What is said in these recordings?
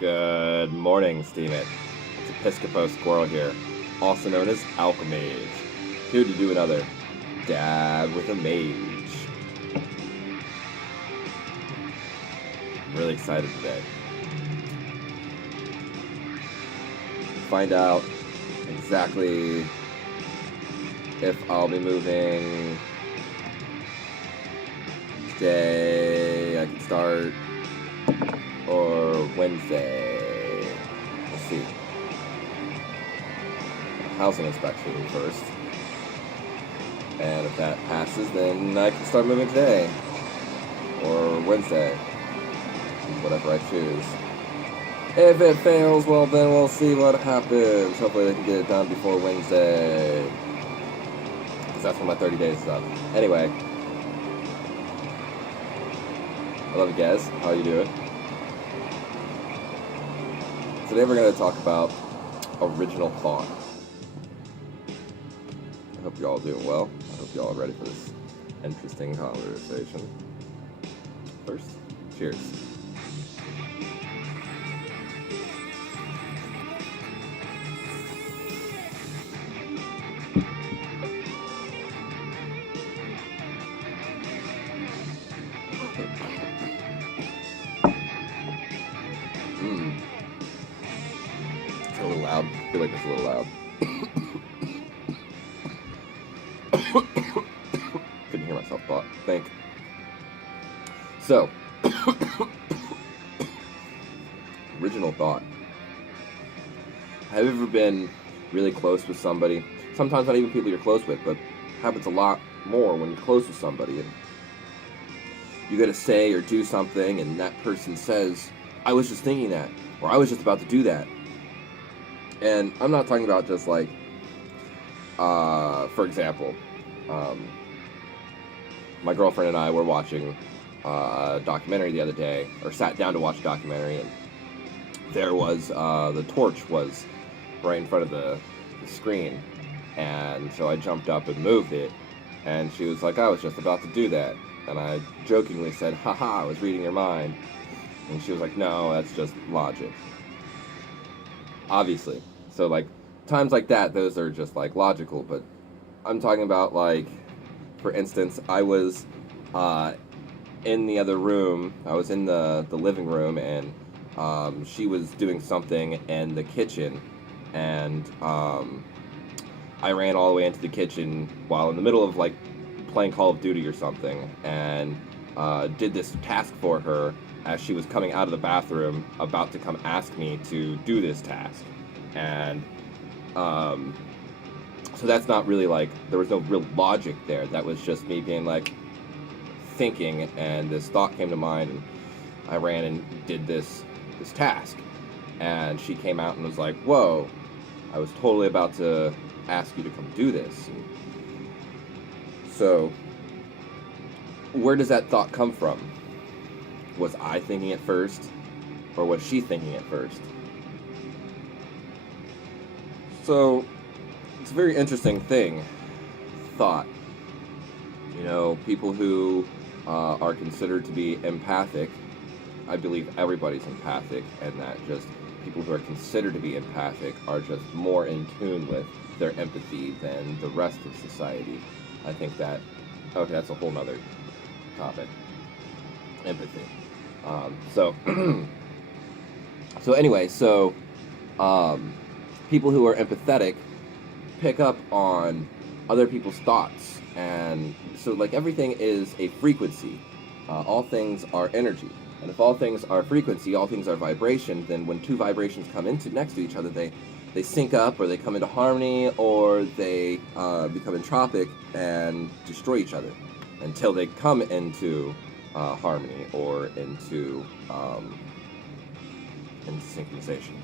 Good morning, Steemit. It's Episcopo Squirrel here, also known as Mage, here to do another dab with a mage. I'm really excited today. Find out exactly if I'll be moving today. I can start, or Wednesday. Let's see. Housing inspection first. And if that passes, then I can start moving today. Or Wednesday. Whatever I choose. If it fails, well then we'll see what happens. Hopefully they can get it done before Wednesday. Because that's when my 30 days is up. Anyway. I love you guys. How are you doing? Today we're going to talk about original thought. I hope you're all doing well. I hope you're all ready for this interesting conversation. First, cheers. It's a little loud. I feel like it's a little loud. Couldn't hear myself think. So, original thought. Have you ever been really close with somebody? Sometimes not even people you're close with, but happens a lot more when you're close with somebody and you gotta say or do something and that person says, I was just thinking that, or I was just about to do that. And I'm not talking about just like, for example, my girlfriend and I were watching a documentary the other day, or sat down to watch a documentary, and there was, the torch was right in front of the screen, and so I jumped up and moved it, and she was like, I was just about to do that, and I jokingly said, haha, I was reading your mind, and she was like, no, that's just logic. Obviously. So, like, times like that, those are just, like, logical, but I'm talking about, like, for instance, I was, in the other room, I was in the living room, and, she was doing something in the kitchen, and, I ran all the way into the kitchen while in the middle of, like, playing Call of Duty or something, and, did this task for her as she was coming out of the bathroom, about to come ask me to do this task. And, so that's not really, like, there was no real logic there. That was just me being, like, thinking, and this thought came to mind, and I ran and did this task. And she came out and was like, whoa, I was totally about to ask you to come do this. And so, where does that thought come from? Was I thinking it first, or was she thinking it first? So, it's a very interesting thing, thought. You know, people who are considered to be empathic, I believe everybody's empathic, and that just people who are considered to be empathic are just more in tune with their empathy than the rest of society. I think that, okay, that's a whole nother topic. Empathy. So anyway, people who are empathetic pick up on other people's thoughts, and so, like, everything is a frequency. All things are energy, and if all things are frequency, all things are vibration, then when two vibrations come into next to each other, they sync up, or they come into harmony, or they become entropic and destroy each other until they come into harmony, or into synchronization.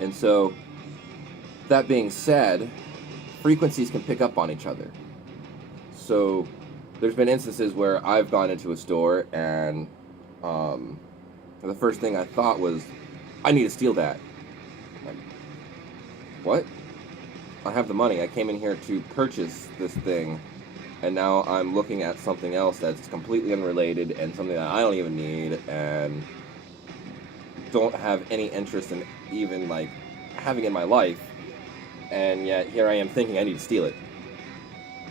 And so, that being said, frequencies can pick up on each other. So, there's been instances where I've gone into a store, and the first thing I thought was, I need to steal that. Like, what? I have the money. I came in here to purchase this thing, and now I'm looking at something else that's completely unrelated and something that I don't even need, and don't have any interest in even like having in my life, and yet here I am thinking I need to steal it.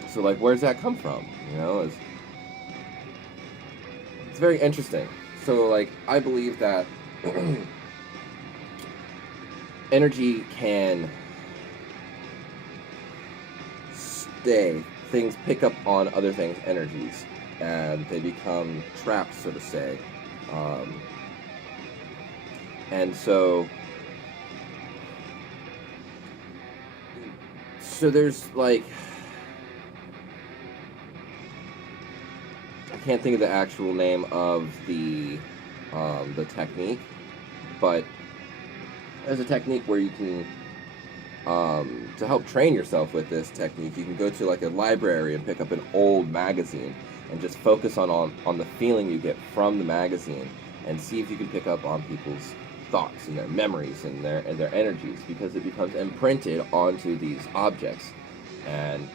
So like, where's that come from? You know, it's very interesting. So like, I believe that energy can stay. Things pick up on other things' energies, and they become trapped, so to say. And so there's like, I can't think of the actual name of the technique, but there's a technique where you can, to help train yourself with this technique, you can go to like a library and pick up an old magazine and just focus on the feeling you get from the magazine, and see if you can pick up on people's thoughts and their memories and their energies, because it becomes imprinted onto these objects. And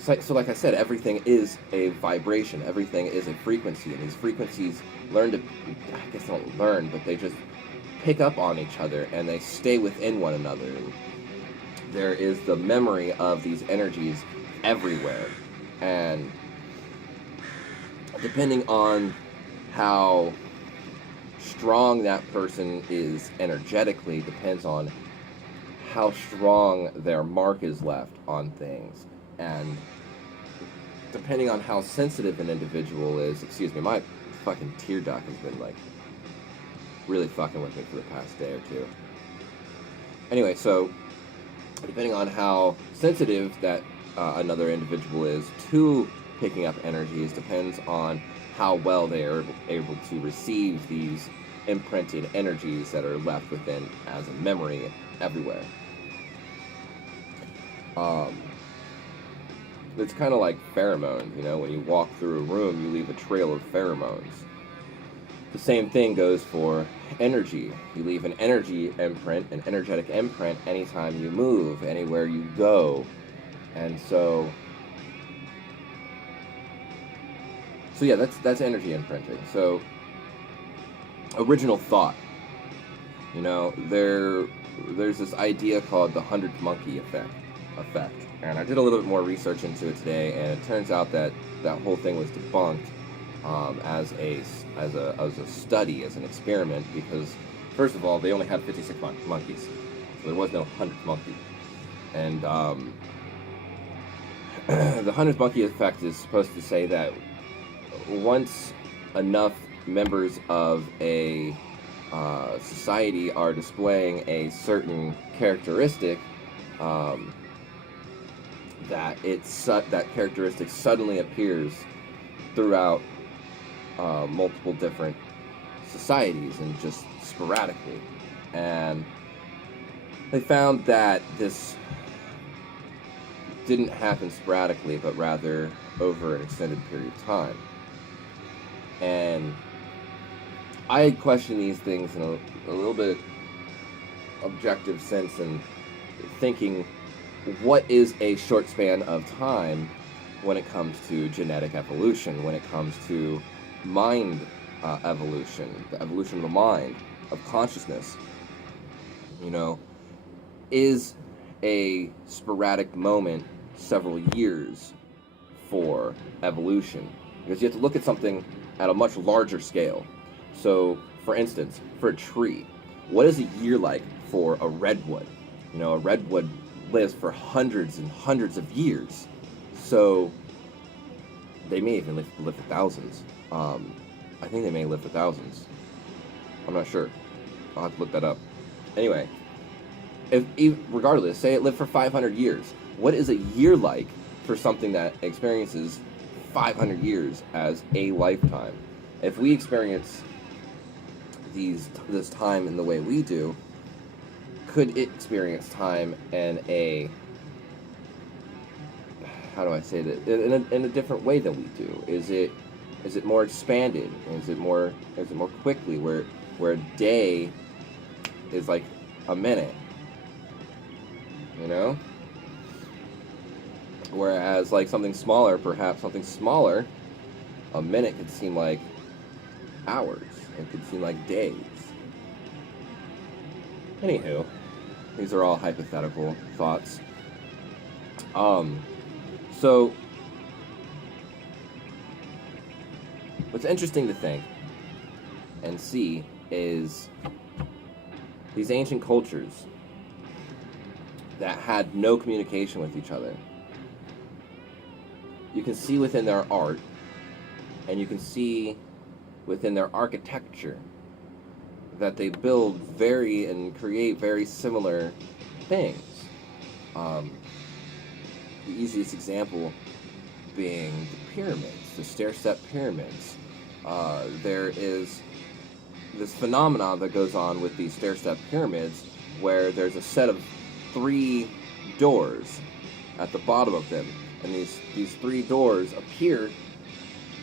so like I said, everything is a vibration, everything is a frequency, and these frequencies I guess they don't learn, but they just pick up on each other and they stay within one another. And there is the memory of these energies everywhere, and depending on how strong that person is energetically depends on how strong their mark is left on things. And depending on how sensitive an individual is, excuse me, my fucking tear duct has been like really fucking with me for the past day or two. Anyway, so depending on how sensitive that another individual is to picking up energies depends on how well they are able to receive these imprinted energies that are left within as a memory everywhere. It's kind of like pheromones, you know, when you walk through a room, you leave a trail of pheromones. The same thing goes for energy. You leave an energy imprint, an energetic imprint, anytime you move, anywhere you go. And so yeah, that's energy imprinting. So original thought. You know, there's this idea called the 100th monkey effect. And I did a little bit more research into it today, and it turns out that whole thing was debunked as a study, as an experiment, because first of all, they only had 56 monkeys, so there was no 100th monkey. And the 100th monkey effect is supposed to say that once enough members of a society are displaying a certain characteristic, that characteristic suddenly appears throughout multiple different societies and just sporadically. And they found that this didn't happen sporadically, but rather over an extended period of time. And I question these things in a little bit objective sense, and thinking, what is a short span of time when it comes to genetic evolution, when it comes to mind evolution, the evolution of the mind, of consciousness? You know, is a sporadic moment several years for evolution? Because you have to look at something at a much larger scale. So, for instance, for a tree, what is a year like for a redwood? You know, a redwood lives for hundreds and hundreds of years. So, they may even live for thousands. I think they may live for thousands. I'm not sure. I'll have to look that up. Anyway, regardless, say it lived for 500 years. What is a year like for something that experiences 500 years as a lifetime? If we experience this time in the way we do, could it experience time in a, how do I say that, in a different way than we do? Is it more expanded? Is it more quickly, where a day is like a minute, you know? Whereas like something smaller, a minute could seem like hours. It could seem like days. Anywho, these are all hypothetical thoughts. So what's interesting to think and see is these ancient cultures that had no communication with each other. You can see within their art, and you can see within their architecture that they build very and create very similar things. The easiest example being the pyramids, the stair-step pyramids. There is this phenomenon that goes on with these stair-step pyramids where there's a set of 3 doors at the bottom of them, and these 3 doors appear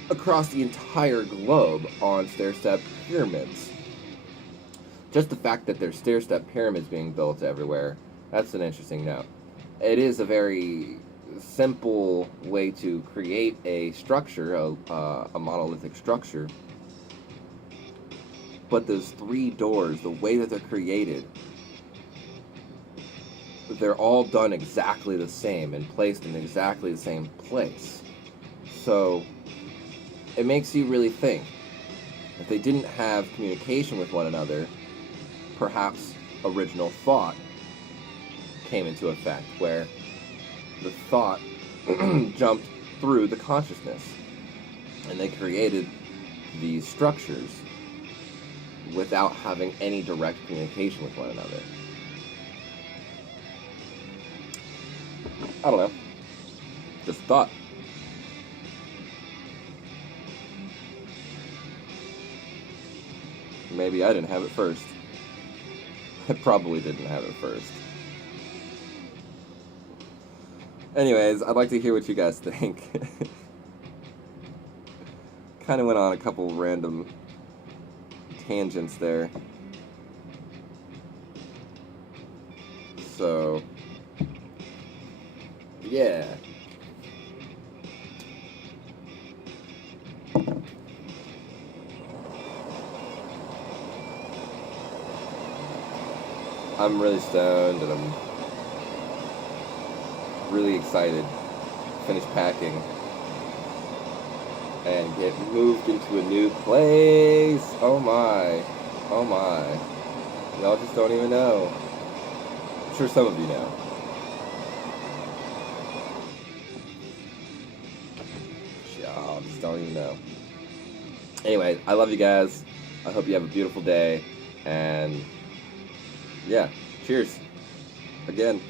across the entire globe on stair-step pyramids. Just the fact that there's stair-step pyramids being built everywhere, that's an interesting note. It is a very simple way to create a structure, a monolithic structure, but those 3 doors, the way that they're created, they're all done exactly the same and placed in exactly the same place. So it makes you really think. If they didn't have communication with one another, perhaps original thought came into effect, where the thought jumped through the consciousness, and they created these structures without having any direct communication with one another. I don't know. Just a thought. Maybe I didn't have it first. I probably didn't have it first. Anyways, I'd like to hear what you guys think. Kind of went on a couple random tangents there. So, yeah. I'm really stoned and I'm really excited to finish packing and get moved into a new place. Oh my. Oh my. Y'all just don't even know. I'm sure some of you know. Y'all just don't even know. Anyway, I love you guys. I hope you have a beautiful day. And yeah, cheers. Again.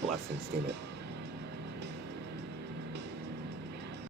Blessings, damn it.